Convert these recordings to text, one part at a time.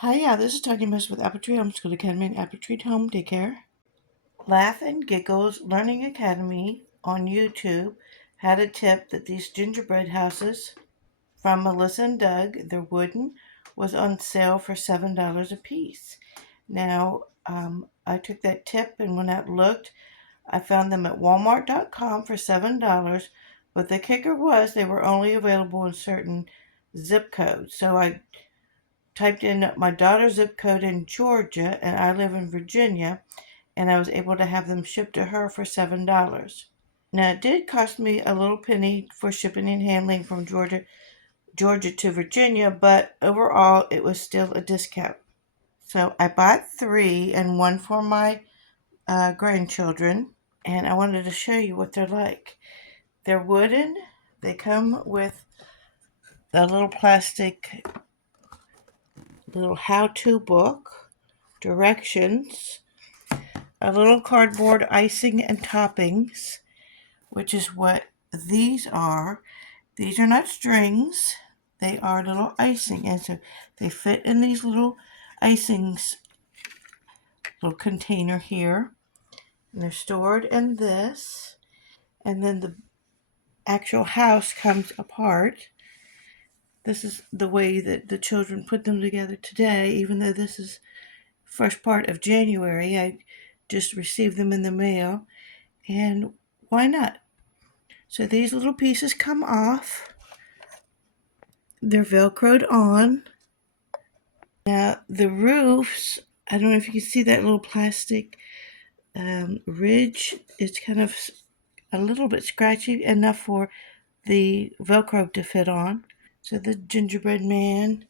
Hiya, this is Tanya Miss with Apple Tree Homeschool Academy and Apple Tree Home Daycare. Laughngiggles Learning Academy on YouTube had a tip that these gingerbread houses from Melissa and Doug, they're wooden, was on sale for $7 a piece. Now, I took that tip and went out and looked. I found them at Walmart.com for $7, but the kicker was they were only available in certain zip codes. So I typed in my daughter's zip code in Georgia, and I live in Virginia, and I was able to have them shipped to her for $7. Now, it did cost me a little penny for shipping and handling from Georgia to Virginia, but overall, it was still a discount. So I bought 3 and 1 for my grandchildren, and I wanted to show you what they're like. They're wooden. They come with a little plastic little how-to book, directions, a little cardboard icing and toppings, which is what these are. These are not strings, they are little icing, and so they fit in these little icings, little container here, and they're stored in this, and then the actual house comes apart. This is the way that the children put them together today, even though this is first part of January. I just received them in the mail, and why not? So these little pieces come off. They're velcroed on. Now the roofs, I don't know if you can see that little plastic ridge. It's kind of a little bit scratchy, enough for the velcro to fit on. So the gingerbread man,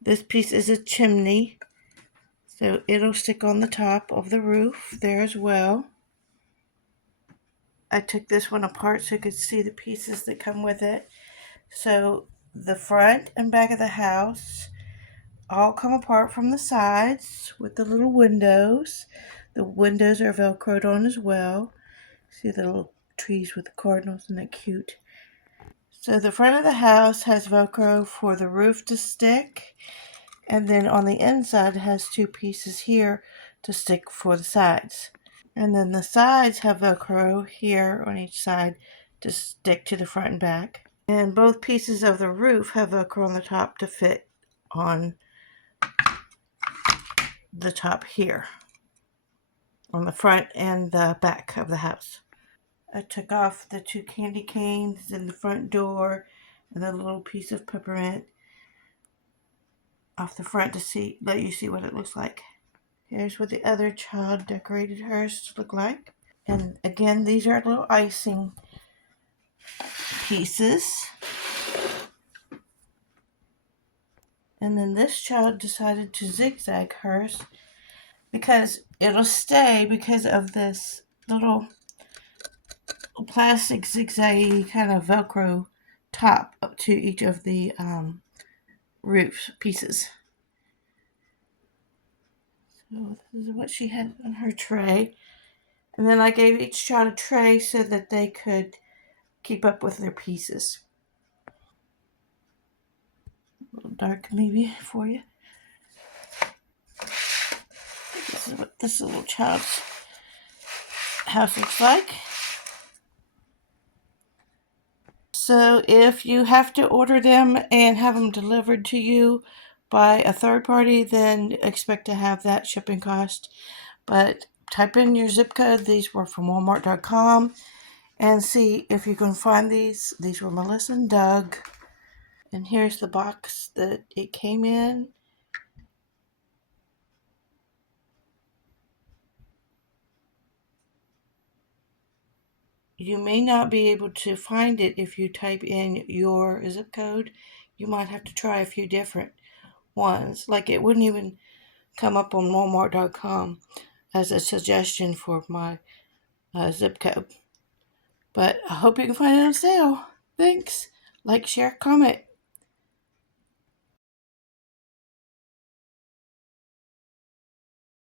this piece is a chimney, so it'll stick on the top of the roof there as well. I took this one apart so you could see the pieces that come with it. So the front and back of the house all come apart from the sides with the little windows. The windows are velcroed on as well. See the little trees with the cardinals, isn't that cute? So the front of the house has velcro for the roof to stick, and then on the inside it has 2 pieces here to stick for the sides. And then the sides have velcro here on each side to stick to the front and back. And both pieces of the roof have velcro on the top to fit on the top here, on the front and the back of the house. I took off the 2 candy canes in the front door and the little piece of peppermint off the front to let you see what it looks like. Here's what the other child decorated hers to look like. And again, these are little icing pieces. And then this child decided to zigzag hers because it'll stay because of this little plastic zigzag kind of velcro top up to each of the roof pieces. So this is what she had on her tray. And then I gave each child a tray so that they could keep up with their pieces. A little dark maybe for you. This is what this little child's house looks like. So if you have to order them and have them delivered to you by a third party, then expect to have that shipping cost. But type in your zip code. These were from Walmart.com, and see if you can find these. These were Melissa and Doug. And here's the box that it came in. You may not be able to find it if you type in your zip code. You might have to try a few different ones. Like it wouldn't even come up on Walmart.com as a suggestion for my zip code. But I hope you can find it on sale. Thanks. Like, share, comment.